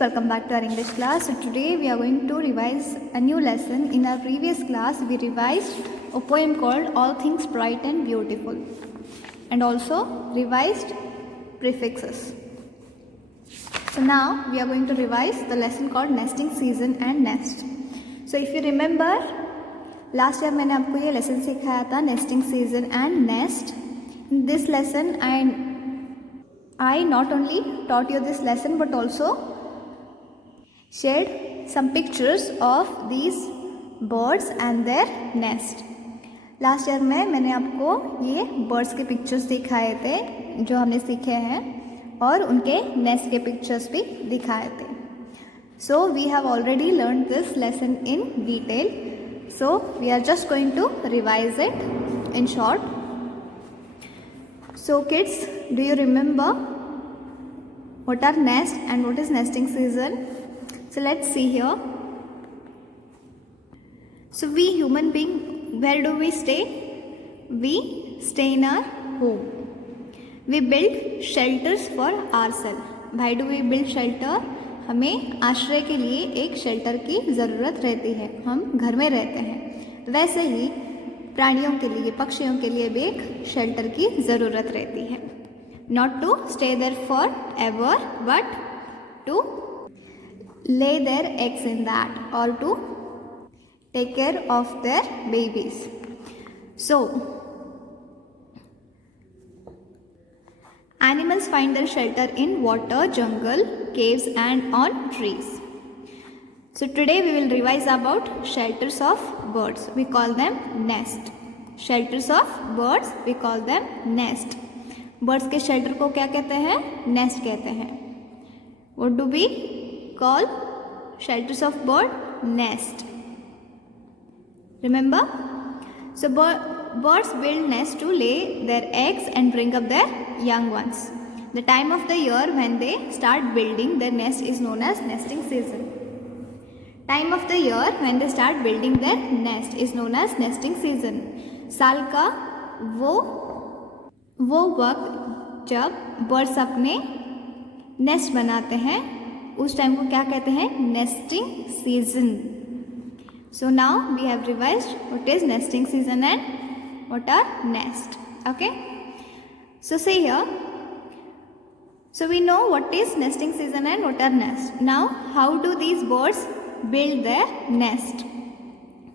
welcome back to our English class. So today we are going to revise a new lesson. In our previous class we revised a poem called All Things Bright and Beautiful and also revised prefixes. So now we are going to revise the lesson called Nesting Season and Nest. So if you remember, last year मैंने आपको ये lesson सिखाया था Nesting Season and Nest. In this lesson I not only taught you this lesson but also shared some pictures of these birds and their nest. Last year में मैंने आपको ये birds के पिक्चर्स दिखाए थे जो हमने सीखे हैं और उनके नेस्ट के पिक्चर्स भी दिखाए थे. So we have already learn this lesson in detail, so we are just going to revise it in short. So kids, do you remember what are nest and what is nesting season? So let's see here. So we human being, where do we stay? We stay in our home. We build shelters for ourselves. Why do we build shelter? हमें आश्रय के लिए एक shelter की ज़रूरत रहती है, हम घर में रहते हैं. वैसे ही प्राणियों के लिए, पक्षियों के लिए भी एक शेल्टर की ज़रूरत रहती है. Not to stay there forever but to lay their eggs in that or to take care of their babies. So animals find their shelter in water, jungle, caves and on trees. So today we will revise about shelters of birds. We call them nest. Shelters of birds, we call them nest. Birds के shelter को क्या कहते हैं? Nest कहते हैं. What do we call shelters of bird? Nest. Remember? So birds build nests to lay their eggs and bring up their young ones. The time of the year when they start building their nest is known as nesting season. Time of the year when they start building their nest is known as nesting season. साल का वो वक्त जब birds अपने nest बनाते हैं उस time को क्या कहते हैं? Nesting season. So now we have revised what is nesting season and what are nest. Okay, so say here, so we know what is nesting season and what are nest. Now how do these birds build their nest?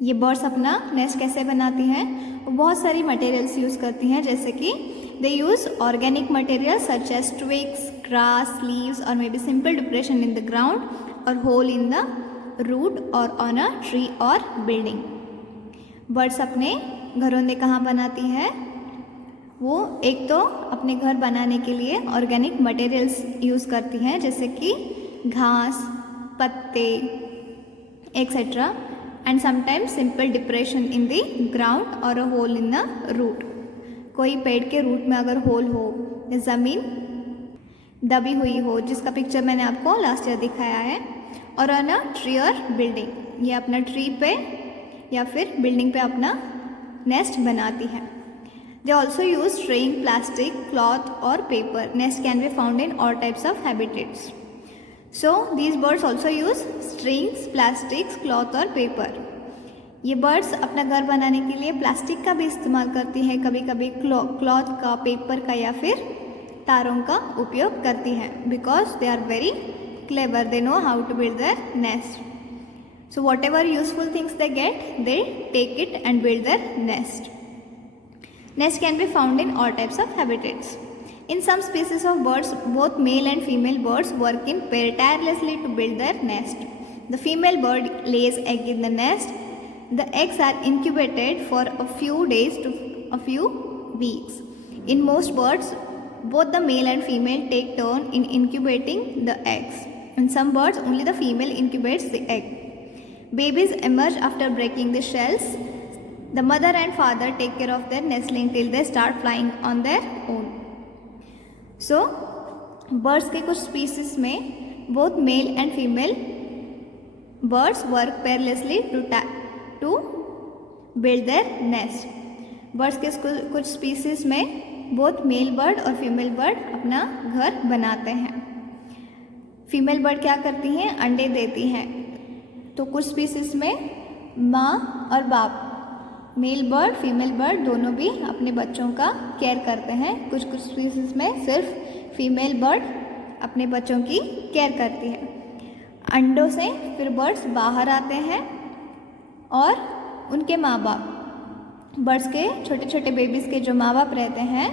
ये birds अपना nest कैसे बनाती हैं? वो बहुत सारी materials use करती हैं, जैसे कि they use organic material such as twigs, grass, leaves और maybe simple depression in the ground और होल इन द रूट और ऑन अ ट्री और बिल्डिंग. बर्ड्स अपने घरोंदे कहाँ बनाती हैं? वो एक तो अपने घर बनाने के लिए ऑर्गेनिक मटेरियल्स यूज़ करती हैं, जैसे कि घास, पत्ते etcetera and sometimes simple depression in the ground और a hole in the root. कोई पेड़ के रूट में अगर होल हो, ज़मीन दबी हुई हो, जिसका पिक्चर मैंने आपको लास्ट ईयर दिखाया है, और ऑन अ ट्री और बिल्डिंग, ये अपना ट्री पे या फिर बिल्डिंग पे अपना नेस्ट बनाती है. They also use string, plastic, cloth or paper. Nest can be found in all types of habitats. So these birds also use strings, plastics, cloth और paper. ये birds अपना घर बनाने के लिए प्लास्टिक का भी इस्तेमाल करती हैं, कभी कभी क्लॉथ का, पेपर का या फिर तारों का उपयोग करती हैं. Because they are very clever, they know how to build their nest. So whatever useful things they get, they take it and build their nest. Nest can be found in all types of habitats. In some species of birds, both male and female birds work in pair tirelessly to build their nest. The female bird lays egg in the nest. The eggs are incubated for a few days to a few weeks. In most birds, both the male and female take turn in incubating the eggs. In some birds, only the female incubates the egg. Babies emerge after breaking the shells. The mother and father take care of their nestling till they start flying on their own. So, birds के कुछ species में both male and female birds work pairlessly to build their nest. Birds के कुछ species में both male bird और female bird अपना घर बनाते हैं. फीमेल बर्ड क्या करती हैं, अंडे देती हैं। तो कुछ स्पीसीज में माँ और बाप, मेल बर्ड फीमेल बर्ड दोनों भी अपने बच्चों का केयर करते हैं। कुछ कुछ स्पीसीज में सिर्फ फीमेल बर्ड अपने बच्चों की केयर करती है। अंडों से फिर बर्ड्स बाहर आते हैं और उनके माँ बाप, बर्ड्स के छोटे छोटे बेबीज़ के जो माँ बाप रहते हैं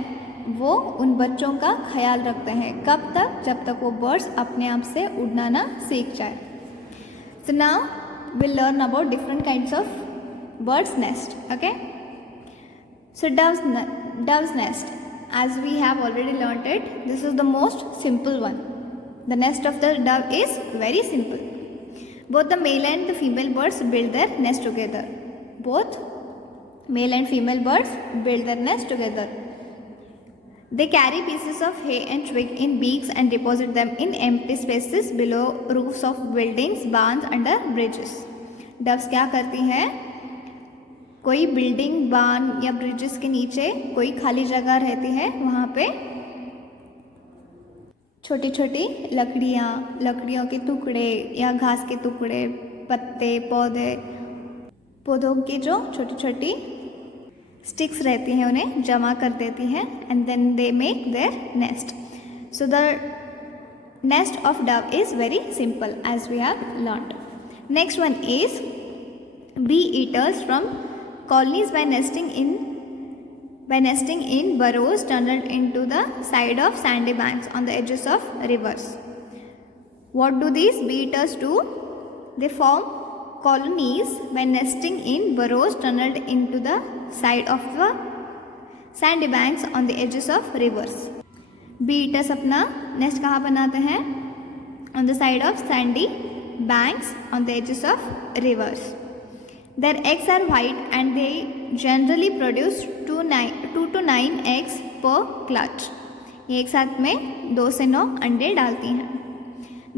वो उन बच्चों का ख्याल रखते हैं। कब तक? जब तक वो बर्ड्स अपने आप से उड़ना ना सीख जाए। So now we'll learn about different kinds of birds nest. Okay, so dove's nest, as we have already learnt it, this is the most simple one. The nest of the dove is very simple. Both the male and the female birds build their nest together. Both male and female birds build their nest together. They carry pieces of hay and twig in beaks and deposit them in empty spaces below roofs of buildings, barns, under bridges. Doves क्या करती हैं? कोई building, बार्न या bridges के नीचे कोई खाली जगह रहती है, वहाँ पे छोटी छोटी लकड़ियों के टुकड़े या घास के टुकड़े, पत्ते, पौधों की जो छोटी छोटी स्टिक्स रहती हैं उन्हें जमा कर देती हैं and then they make their nest. So the nest of dove is very simple as we have learned. Next one is bee eaters from colonies by nesting in burrows tunneled into the side of sandy banks on the edges of rivers. What do these bee eaters do? They form colonies by nesting in burrows tunneled into the side of the sandy banks on the edges of rivers. Bee eaters अपना nest कहाँ बनाते हैं? On the side of sandy banks on the edges of rivers. Their eggs are white and they generally produce 2 to 9 eggs per clutch. ये एक साथ में 2 से 9 अंडे डालती हैं.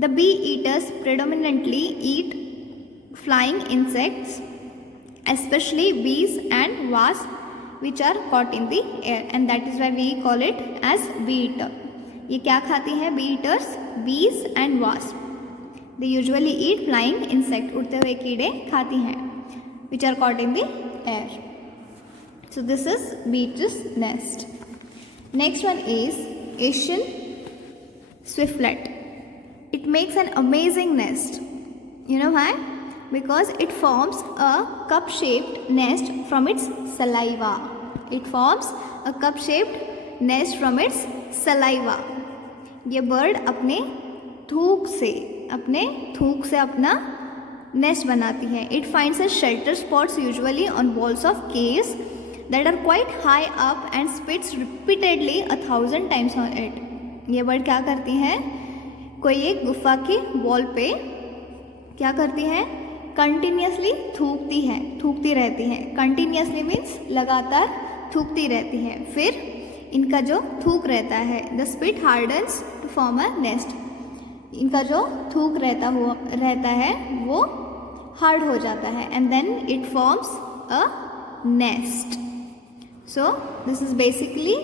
The bee eaters predominantly eat flying insects, especially bees and wasps, which are caught in the air, and that is why we call it as bee eater. ये क्या खाती हैं bee eaters? Bees and wasps. They usually eat flying insect, उड़ते हुए कीड़े खाती हैं, which are caught in the air. So this is bee eater's nest. Next one is Asian swiftlet. It makes an amazing nest. You know why? Because it forms a cup-shaped nest from its saliva. It forms a cup-shaped nest from its saliva. ये bird अपने थूक से अपना nest बनाती है. It finds a shelter spots usually on walls of caves that are quite high up and spits repeatedly 1000 times on it. ये bird क्या करती हैं? कोई एक गुफा की वॉल पे क्या करती हैं? कंटिन्यूसली थूकती रहती हैं. कंटिन्यूसली मीन्स लगातार थूकती रहती हैं. फिर इनका जो थूक रहता है, the spit hardens to form a nest. इनका जो थूक रहता है वो हार्ड हो जाता है and then it forms a nest. So this is basically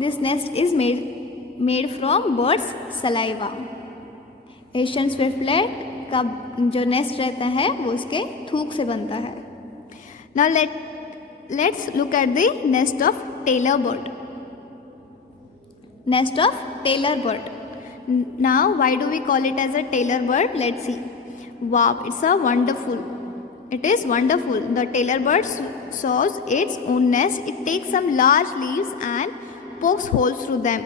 this nest is made from birds saliva. Asian swiftlet का जो नेस्ट रहता है वो उसके थूक से बनता है. Now let's look at the nest of tailor bird. Nest of tailor bird. Now why do we call it as a tailor bird? Let's see. Wow, it is wonderful. The tailor bird saws its own nest. It takes some large leaves and pokes holes through them.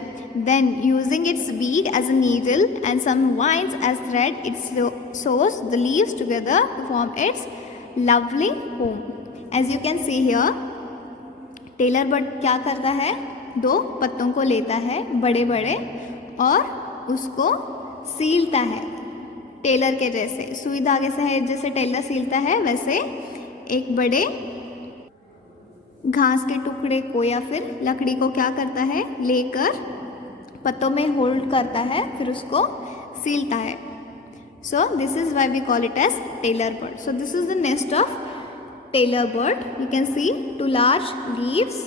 Then using its beak as a needle and some vines as thread, it sews the leaves together to form its lovely home. As you can see here, tailor bird क्या करता है? 2 पत्तों को लेता है बड़े बड़े और उसको सीलता है टेलर के जैसे. सुई धागे से जैसे टेलर सीलता है वैसे एक बड़े घास के टुकड़े को या फिर लकड़ी को क्या करता है? लेकर पत्तों में होल्ड करता है, फिर उसको सीलता है. So this is why we call it as tailor bird. So this is the nest of tailor bird. You can see 2 large leaves,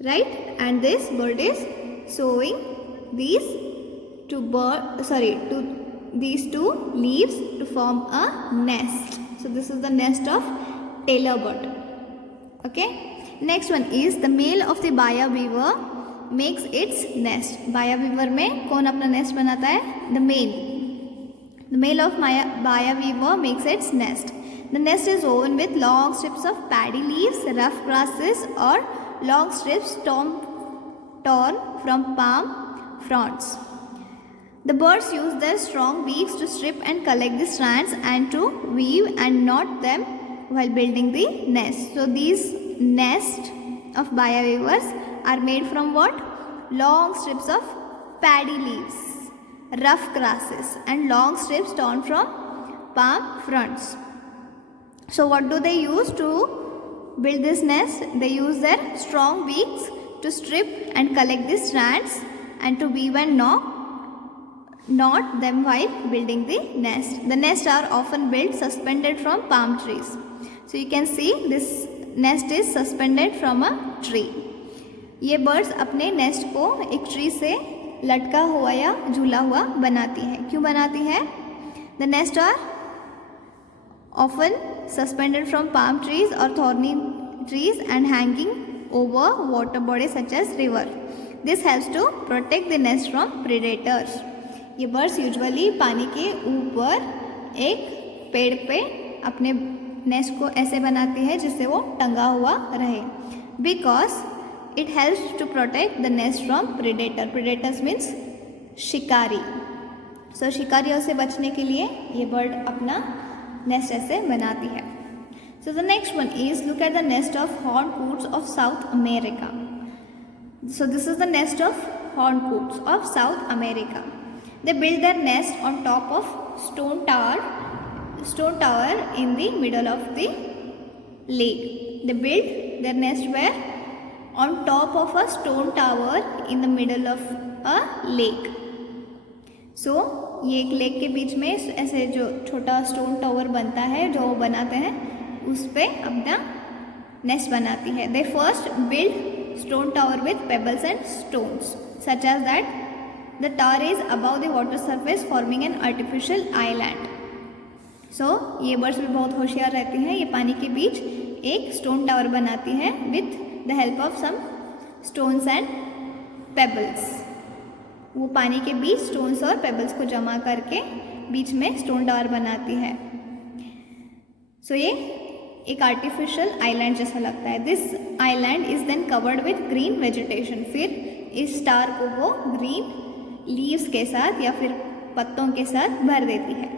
right? And this bird is sewing these these two leaves to form a nest. So this is the nest of tailor bird. Okay, next one is the male of the baya weaver makes its nest. baya weaver में कौन अपना nest बनाता है? The male of baya weaver makes its nest. The nest is woven with long strips of paddy leaves, rough grasses, or long strips torn from palm fronds. The birds use their strong beaks to strip and collect the strands and to weave and knot them while building the nest. So these nests of baya weavers are made from what? Long strips of paddy leaves, rough grasses, and long strips torn from palm fronds. So what do they use to build this nest? They use their strong beaks to strip and collect the strands and to weave and knot them while building the nest. The nests are often built suspended from palm trees. So you can see this nest is suspended from a tree. ये birds अपने nest को एक tree से लटका हुआ या झूला हुआ बनाती है. क्यों बनाती है? The nests are often suspended from palm trees or thorny trees and hanging over water bodies such as river. This helps to protect the nest from predators. ये बर्ड्स यूजुअली पानी के ऊपर एक पेड़ पे अपने नेस्ट को ऐसे बनाती है जिससे वो टंगा हुआ रहे. Because it helps to protect the nest from predator. Predators means शिकारी. सो शिकारियों से बचने के लिए ये बर्ड अपना नेस्ट ऐसे बनाती है. So the next one is look at the nest of horned coots of South America. So this is the nest of horned coots of South America. They build their nest on top of stone tower in the middle of the lake. They build their nest where? On top of a stone tower in the middle of a lake. So ये एक lake के बीच में ऐसे जो छोटा stone tower बनता है जो वो बनाते हैं उस पे अपना नेस्ट बनाती है. They first build stone tower with pebbles and stones such as that the tower is above the water surface forming an artificial island. So ये बर्ड्स भी बहुत होशियार रहती हैं. ये पानी के बीच एक स्टोन टावर बनाती है with the help of some stones and pebbles. वो पानी के बीच स्टोन्स और पेबल्स को जमा करके बीच में स्टोन टावर बनाती है. So ये एक आर्टिफिशियल आइलैंड जैसा लगता है. This island is then covered with green vegetation. फिर इस टावर को वो ग्रीन लीव्स के साथ या फिर पत्तों के साथ भर देती है.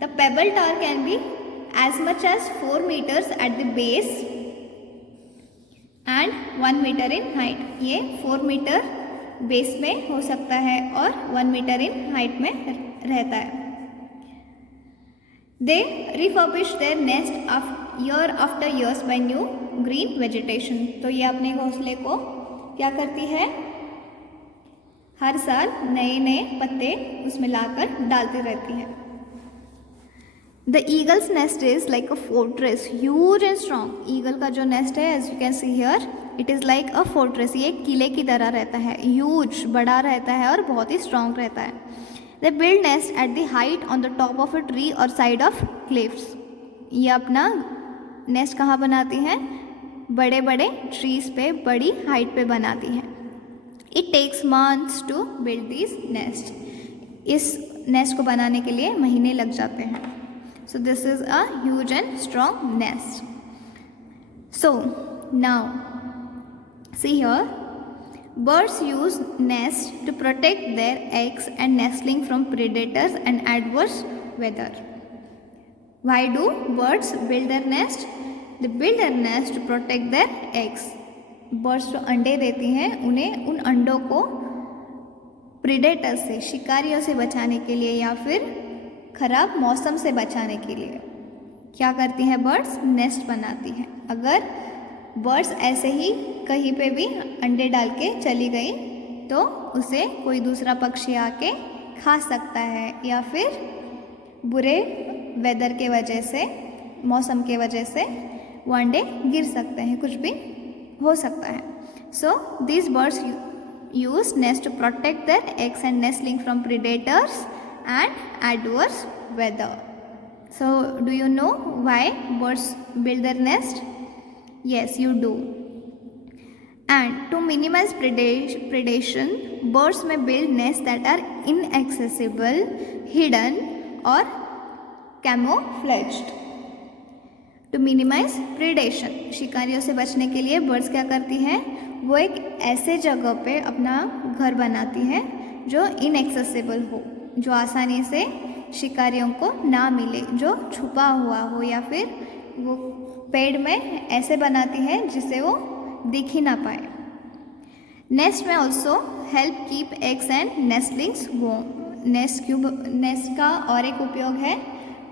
The pebble tower can be as much as 4 meters at the base and 1 meter in height. ये 4 meter बेस में हो सकता है और 1 meter इन हाइट में रहता है. They refurbish their nest year after years by new green vegetation. तो ये अपने घोंसले को क्या करती है? हर साल नए नए पत्ते उसमें लाकर डालती रहती है. The eagle's nest is like a fortress, huge and strong. Eagle का जो नेस्ट है as you can see here it is like a fortress. ये एक किले की तरह रहता है, ह्यूज बड़ा रहता है और बहुत ही स्ट्रॉन्ग रहता है. They build nest at the height on the top of a tree और साइड ऑफ क्लिफ्स. ये अपना नेस्ट कहाँ बनाती हैं? बड़े बड़े ट्रीज पे, बड़ी हाइट पे बनाती हैं. It takes months to build these nest. इस नेस्ट को बनाने के लिए महीने लग जाते हैं. So this is a huge and strong nest. So now see here, birds use nest to protect their eggs and nestling from predators and adverse weather. Why do birds build their nest? They build their nest to protect their eggs. Birds जो अंडे देती हैं उन्हें उन अंडों को predator से, शिकारियों से बचाने के लिए या फिर ख़राब मौसम से बचाने के लिए क्या करती हैं? बर्ड्स नेस्ट बनाती हैं. अगर बर्ड्स ऐसे ही कहीं पे भी अंडे डाल के चली गई तो उसे कोई दूसरा पक्षी आके खा सकता है या फिर बुरे वेदर के वजह से, मौसम के वजह से वो अंडे गिर सकते हैं, कुछ भी हो सकता है. So these birds use nest to protect their eggs and nestling from predators and adverse weather. So, do you know why birds build their nest? Yes, you do. And to minimize predation, birds may build nests that are inaccessible, hidden or camouflaged. To minimize predation, शिकारियों से बचने के लिए birds क्या करती हैं? वो एक ऐसे जगह पे अपना घर बनाती हैं जो इनएक्सेसिबल हो, जो आसानी से शिकारियों को ना मिले, जो छुपा हुआ हो, या फिर वो पेड़ में ऐसे बनाती है जिससे वो दिख ही ना पाए. नेस्ट में also help keep eggs and nestlings warm. Nest का और एक उपयोग है,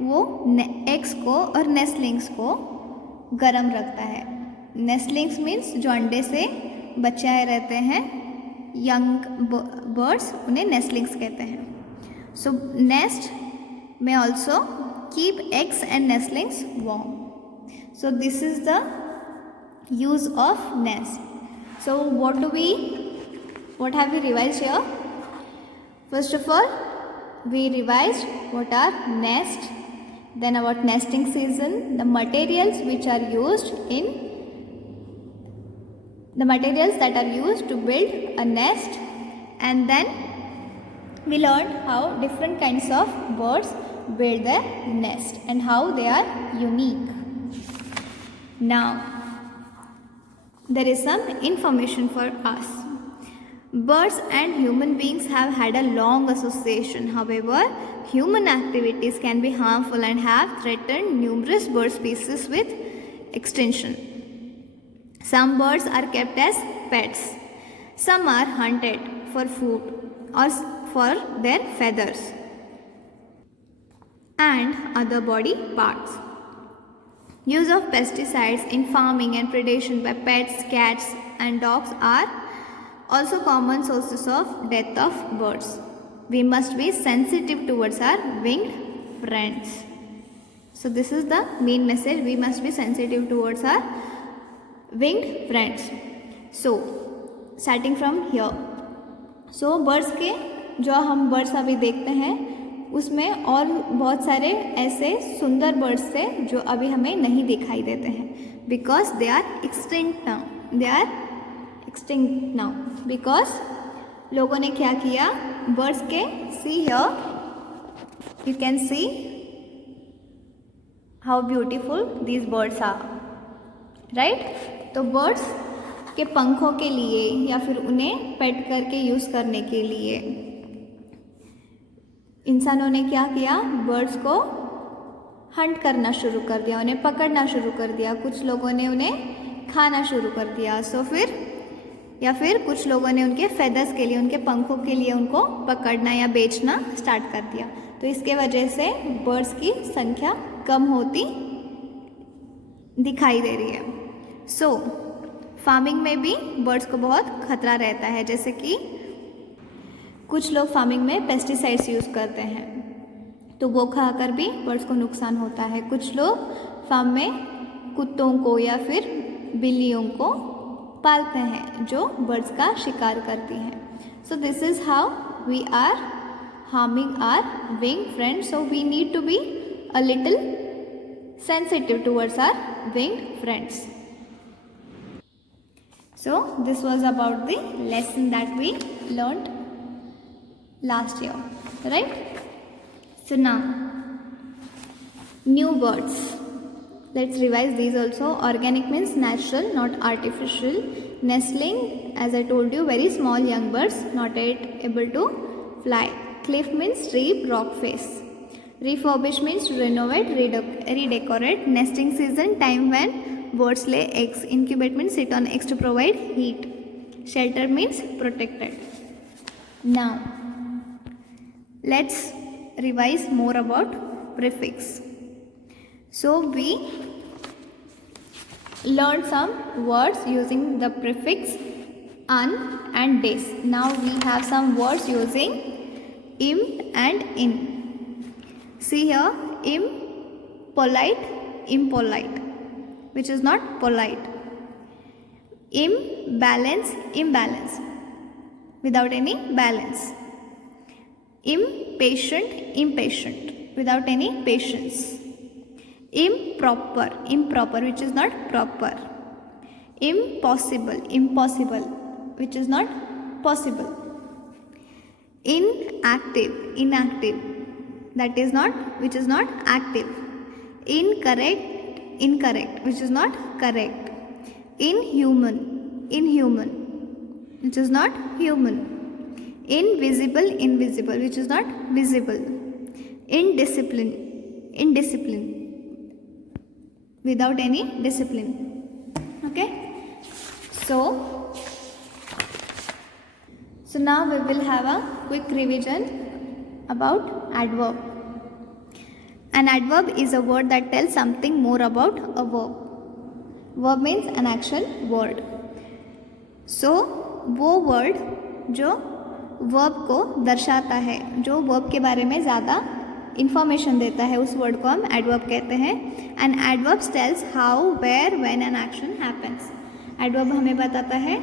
वो एग्स को और नेस्टलिंग्स को गर्म रखता है. नेस्टलिंग्स मीन्स जो अंडे से बच्चे आए रहते हैं, यंग बर्ड्स, उन्हें नेस्टलिंग्स कहते हैं. सो नेस्ट में also keep eggs and nestlings warm. So this is the use of nest. So what have we revised here? First of all, we revised what are nest, then about nesting season, the materials that are used to build a nest, and then we learned how different kinds of birds build their nest and how they are unique. Now, there is some information for us. Birds and human beings have had a long association. However, human activities can be harmful and have threatened numerous bird species with extinction. Some birds are kept as pets. Some are hunted for food or for their feathers and other body parts. Use of pesticides in farming and predation by pets, cats and dogs are also common sources of death of birds. We must be sensitive towards our winged friends. So this is the main message. We must be sensitive towards our winged friends. So starting from here. So birds के जो हम birds अभी देखते हैं, उसमें और बहुत सारे ऐसे सुंदर बर्ड्स थे जो अभी हमें नहीं दिखाई देते हैं, because they are extinct now. Because लोगों ने क्या किया, बर्ड्स के see here, you can see how beautiful these birds are, right. तो बर्ड्स के पंखों के लिए या फिर उन्हें पेट करके यूज़ करने के लिए इंसानों ने क्या किया, बर्ड्स को हंट करना शुरू कर दिया, उन्हें पकड़ना शुरू कर दिया. कुछ लोगों ने उन्हें खाना शुरू कर दिया. सो फिर कुछ लोगों ने उनके फेदर्स के लिए, उनके पंखों के लिए उनको पकड़ना या बेचना स्टार्ट कर दिया. तो इसके वजह से बर्ड्स की संख्या कम होती दिखाई दे रही है. सो फार्मिंग में भी बर्ड्स को बहुत खतरा रहता है. जैसे कि कुछ लोग फार्मिंग में पेस्टिसाइड्स यूज़ करते हैं, तो वो खाकर भी बर्ड्स को नुकसान होता है. कुछ लोग फार्म में कुत्तों को या फिर बिल्लियों को पालते हैं जो बर्ड्स का शिकार करती हैं. So this is how we are harming our wing friends. So we need to be a little sensitive towards our winged friends. So this was about the lesson that we learned last year, right? So now new words, let's revise these also. Organic means natural, not artificial. Nestling, as I told you, very small young birds not yet able to fly. Cliff means steep rock face. Refurbish means renovate, redecorate. Nesting season, time when birds lay eggs. Incubate means sit on eggs to provide heat. Shelter means protected. Now let's revise more about prefix. So we learned some words using the prefix un and des. Now we have some words using im and in. See here, polite, impolite, which is not polite. Imbalance, imbalance. without any balance. Impatient, impatient, without any patience. Improper, improper, which is not proper. Impossible, impossible, which is not possible. Inactive, inactive, that is not, which is not active. Incorrect, incorrect, which is not correct. Inhuman, inhuman, which is not human. Invisible, invisible, which is not visible. Indiscipline, indiscipline, without any discipline. Okay, so now we will have a quick revision about adverb. An adverb is a word that tells something more about a verb. Verb means an action word. So वो word जो verb को दर्शाता है, जो verb के बारे में ज़्यादा इंफॉर्मेशन देता है, उस वर्ड को हम एडवर्ब कहते हैं. And adverbs tells how, where, when an action happens. Adverb हमें बताता है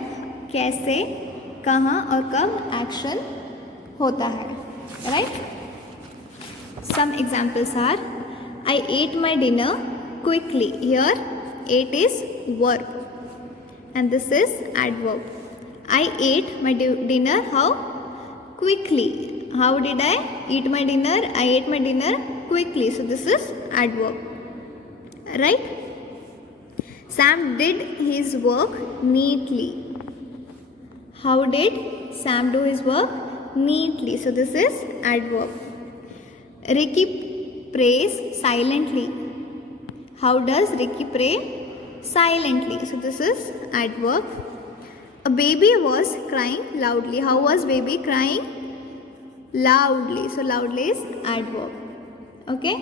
कैसे, कहाँ और कब एक्शन होता है. Right. Some examples are, I ate my dinner quickly. Here ate is verb and this is adverb. I ate my dinner how? Quickly. How did I eat my dinner? I ate my dinner quickly. So this is adverb. Right? Sam did his work neatly. How did Sam do his work? Neatly. So this is adverb. Ricky prays silently. How does Ricky pray? Silently. So this is adverb. A baby was crying loudly. How was baby crying? Loudly. So loudly is adverb. Okay.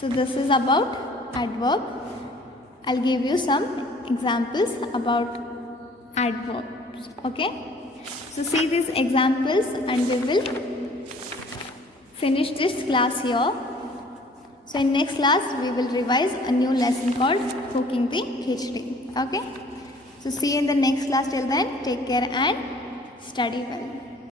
So this is about adverb. I'll give you some examples about adverbs. Okay. So see these examples and we will finish this class here. So in next class we will revise a new lesson called cooking the khichdi. Okay. So see you in the next class. Till then, take care and study well.